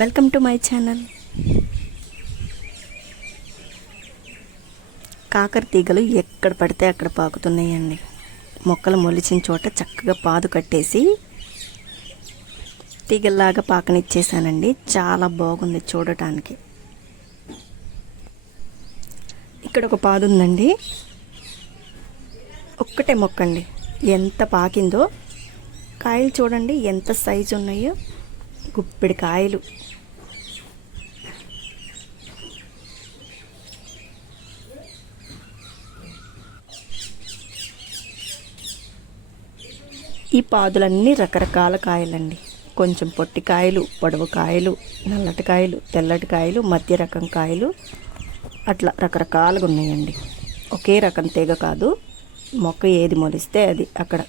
Welcome to my channel. కాకర తీగలు ఎక్కడ పడితే అక్కడ పాకుతున్నాయండి. మొక్కలు మొలిచిన చోట చక్కగా పాదు కట్టేసి తీగల్లాగా పాకనిచ్చేసానండి. చాలా బాగుంది చూడటానికి. ఇక్కడ ఒక పాదు ఉందండి. ఒక్కటే మొక్క అండి ఎంత పాకిందో. కాయలు చూడండి ఎంత సైజు ఉన్నాయో. గుప్పిడి కాయలు. ఈ పాదులన్నీ రకరకాల కాయలండి. కొంచెం పొట్టి కాయలు పొడవు కాయలు నల్లటి కాయలు తెల్లటి కాయలు మధ్య రకం కాయలు అట్లా రకరకాలుగా ఉన్నాయండి. ఒకే రకం తీగ కాదు. మొక్క ఏది మొలిస్తే అది అక్కడ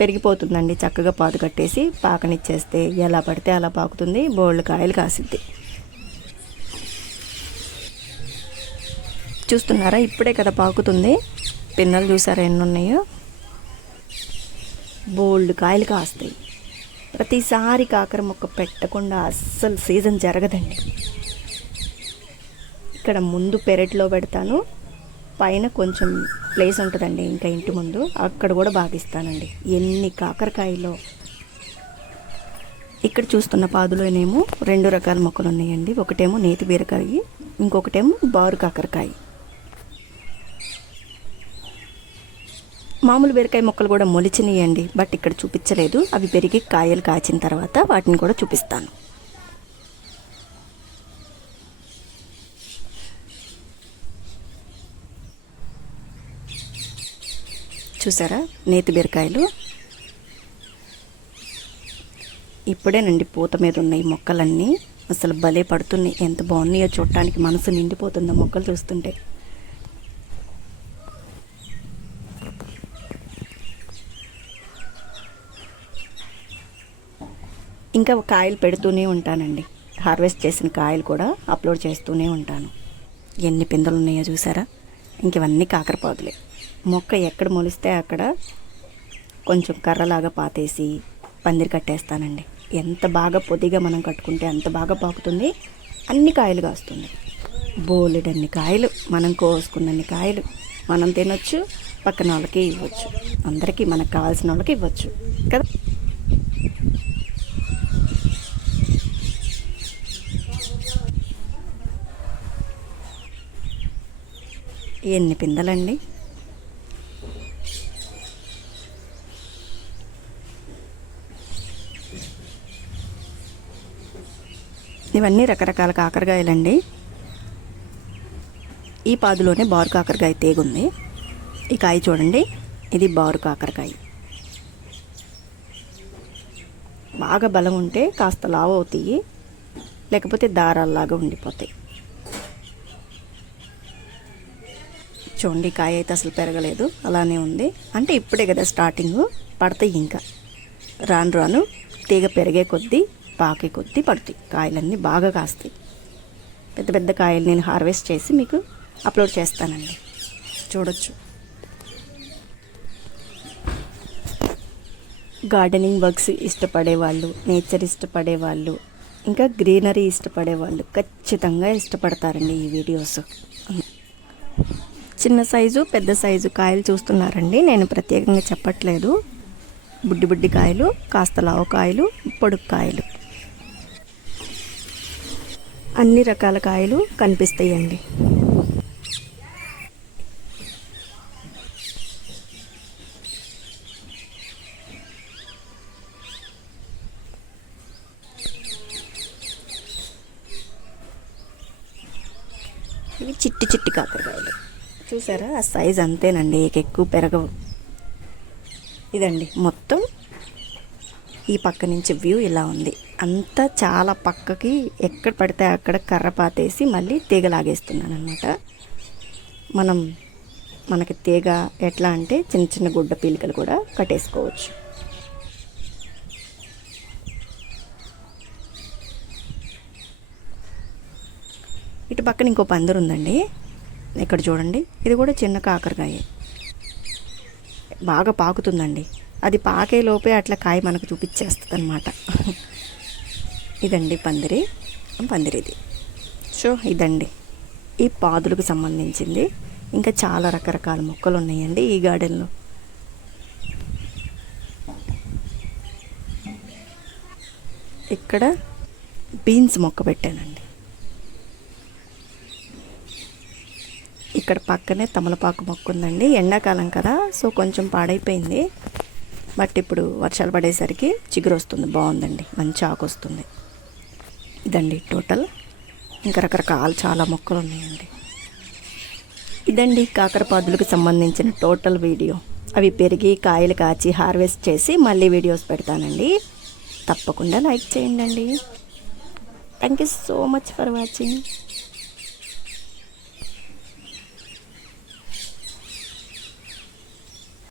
పెరిగిపోతుందండి. చక్కగా పాదు కట్టేసి పాకనిచ్చేస్తే ఎలా పడితే అలా పాకుతుంది. బోళ్ళు కాయలు కాసిద్ది. చూస్తున్నారా? ఇప్పుడే కదా పాకుతుంది. పిన్నలు చూసారా ఎన్ని ఉన్నాయో బోల్డ్ కాయలు కాస్తాయి. ప్రతిసారి కాకర మొక్క పెట్టకుండా అస్సలు సీజన్ జరగదండి. ఇక్కడ ముందు పెరట్లో పెడతాను. పైన కొంచెం ప్లేస్ ఉంటుందండి ఇంకా ఇంటి ముందు. అక్కడ కూడా బాగిస్తానండి. ఎన్ని కాకరకాయలో. ఇక్కడ చూస్తున్న పాదులోనేమో రెండు రకాల మొక్కలు ఉన్నాయండి. ఒకటేమో నేతి బీరకాయ ఇంకొకటేమో బారు కాకరకాయ. మామూలు బీరకాయ మొక్కలు కూడా మొలిచినాయండి బట్ ఇక్కడ చూపించలేదు. అవి పెరిగి కాయలు కాచిన తర్వాత వాటిని కూడా చూపిస్తాను. చూసారా? నేతి బీరకాయలు. ఇప్పుడేనండి పూత మీద ఉన్నాయి మొక్కలన్నీ అసలు భలే పడుతున్నాయి. ఎంత బాగున్నాయో చూడటానికి మనసు నిండిపోతుందో మొక్కలు చూస్తుంటే. ఇంకా కాయలు పెడుతూనే ఉంటానండి. హార్వెస్ట్ చేసిన కాయలు కూడా అప్లోడ్ చేస్తూనే ఉంటాను. ఎన్ని పిందెలు ఉన్నాయో చూసారా? ఇంక ఇవన్నీ కాకరపాదులే మొక్క ఎక్కడ మొలిస్తే అక్కడ కొంచెం కర్రలాగా పాతేసి పందిరి కట్టేస్తానండి. ఎంత బాగా పొదిగా మనం కట్టుకుంటే అంత బాగా పాకుతుంది. అన్ని కాయలు కాస్తుంది. బోలెడన్ని కాయలు మనం కోసుకున్నన్ని కాయలు మనం తినొచ్చు పక్కన వాళ్ళకి ఇవ్వచ్చు. అందరికీ మనకు కావాల్సిన వాళ్ళకి ఇవ్వచ్చు. కదా? ఎన్ని పిందలండి? ఇవన్నీ రకరకాల కాకరకాయలండి. ఈ పాదులోనే బారు కాకరకాయ తేగుంది ఈ కాయ చూడండి ఇది బారు కాకరకాయ. బాగా బలం ఉంటే కాస్త లావు అవుతాయి లేకపోతే దారాల్లాగా ఉండిపోతాయి. చూడండి కాయ అయితే అసలు పెరగలేదు అలానే ఉంది. అంటే ఇప్పుడే కదా స్టార్టింగ్ పడతాయి ఇంకా. రాను రాను తీగ పెరిగే కొద్దీ పాకే కొద్దీ పడుతాయి. కాయలన్నీ బాగా కాస్తాయి. పెద్ద పెద్ద కాయలు నేను హార్వెస్ట్ చేసి మీకు అప్లోడ్ చేస్తానండి. చూడొచ్చు. గార్డెనింగ్ వర్క్స్ ఇష్టపడే వాళ్ళు నేచర్ ఇష్టపడే వాళ్ళు ఇంకా గ్రీనరీ ఇష్టపడే వాళ్ళు ఖచ్చితంగా ఇష్టపడతారండి ఈ వీడియోస్. చిన్న సైజు పెద్ద సైజు కాయలు చూస్తున్నారండి. నేను ప్రత్యేకంగా చెప్పట్లేదు. బుడ్డి బుడ్డి కాయలు కాస్త లావు కాయలు పొడుగు కాయలు. అన్ని రకాల కాయలు కనిపిస్తాయండి. ఇవి చిట్టి చిట్టి కాకరకాయలు. చూసారా? ఆ సైజ్ అంతేనండి. ఎక్కువ పెరగవు. ఇదండి. మొత్తం ఈ పక్క నుంచి వ్యూ ఇలా ఉంది. అంతా చాలా పక్కకి ఎక్కడ పడితే అక్కడ కర్ర పాతేసి మళ్ళీ తీగ లాగేస్తున్నాను అనమాట మనం మనకి తీగ ఎట్లా అంటే చిన్న చిన్న గుడ్డ పీలికలు కూడా కట్టేసుకోవచ్చు. ఇటు పక్కన ఇంకో పందిరు ఉందండి. ఇక్కడ చూడండి. ఇది కూడా చిన్న కాకరకాయ. బాగా పాకుతుందండి. అది పాకే లోపే అట్లా కాయ మనకు చూపించేస్తుంది అనమాట ఇదండి పందిరి. పందిరిది. సో ఇదండి. ఈ పాదులకు సంబంధించింది. ఇంకా చాలా రకరకాల మొక్కలు ఉన్నాయండి ఈ గార్డెన్లో. ఇక్కడ బీన్స్ మొక్క పెట్టానండి. ఇక్కడ పక్కనే తమలపాకు మొక్క ఉందండి. ఎండాకాలం కదా సో కొంచెం పాడైపోయింది. బట్ ఇప్పుడు వర్షాలు పడేసరికి చిగురు వస్తుంది బాగుందండి. మంచి ఆకు వస్తుంది. ఇదండి టోటల్. ఇంకా రకరకాల చాలా మొక్కలు ఉన్నాయండి. ఇదండి కాకరపాదులకు సంబంధించిన టోటల్ వీడియో. అవి పెరిగి కాయలు కాచి హార్వెస్ట్ చేసి మళ్ళీ వీడియోస్ పెడతానండి. తప్పకుండా లైక్ చేయండి thank you so much for watching.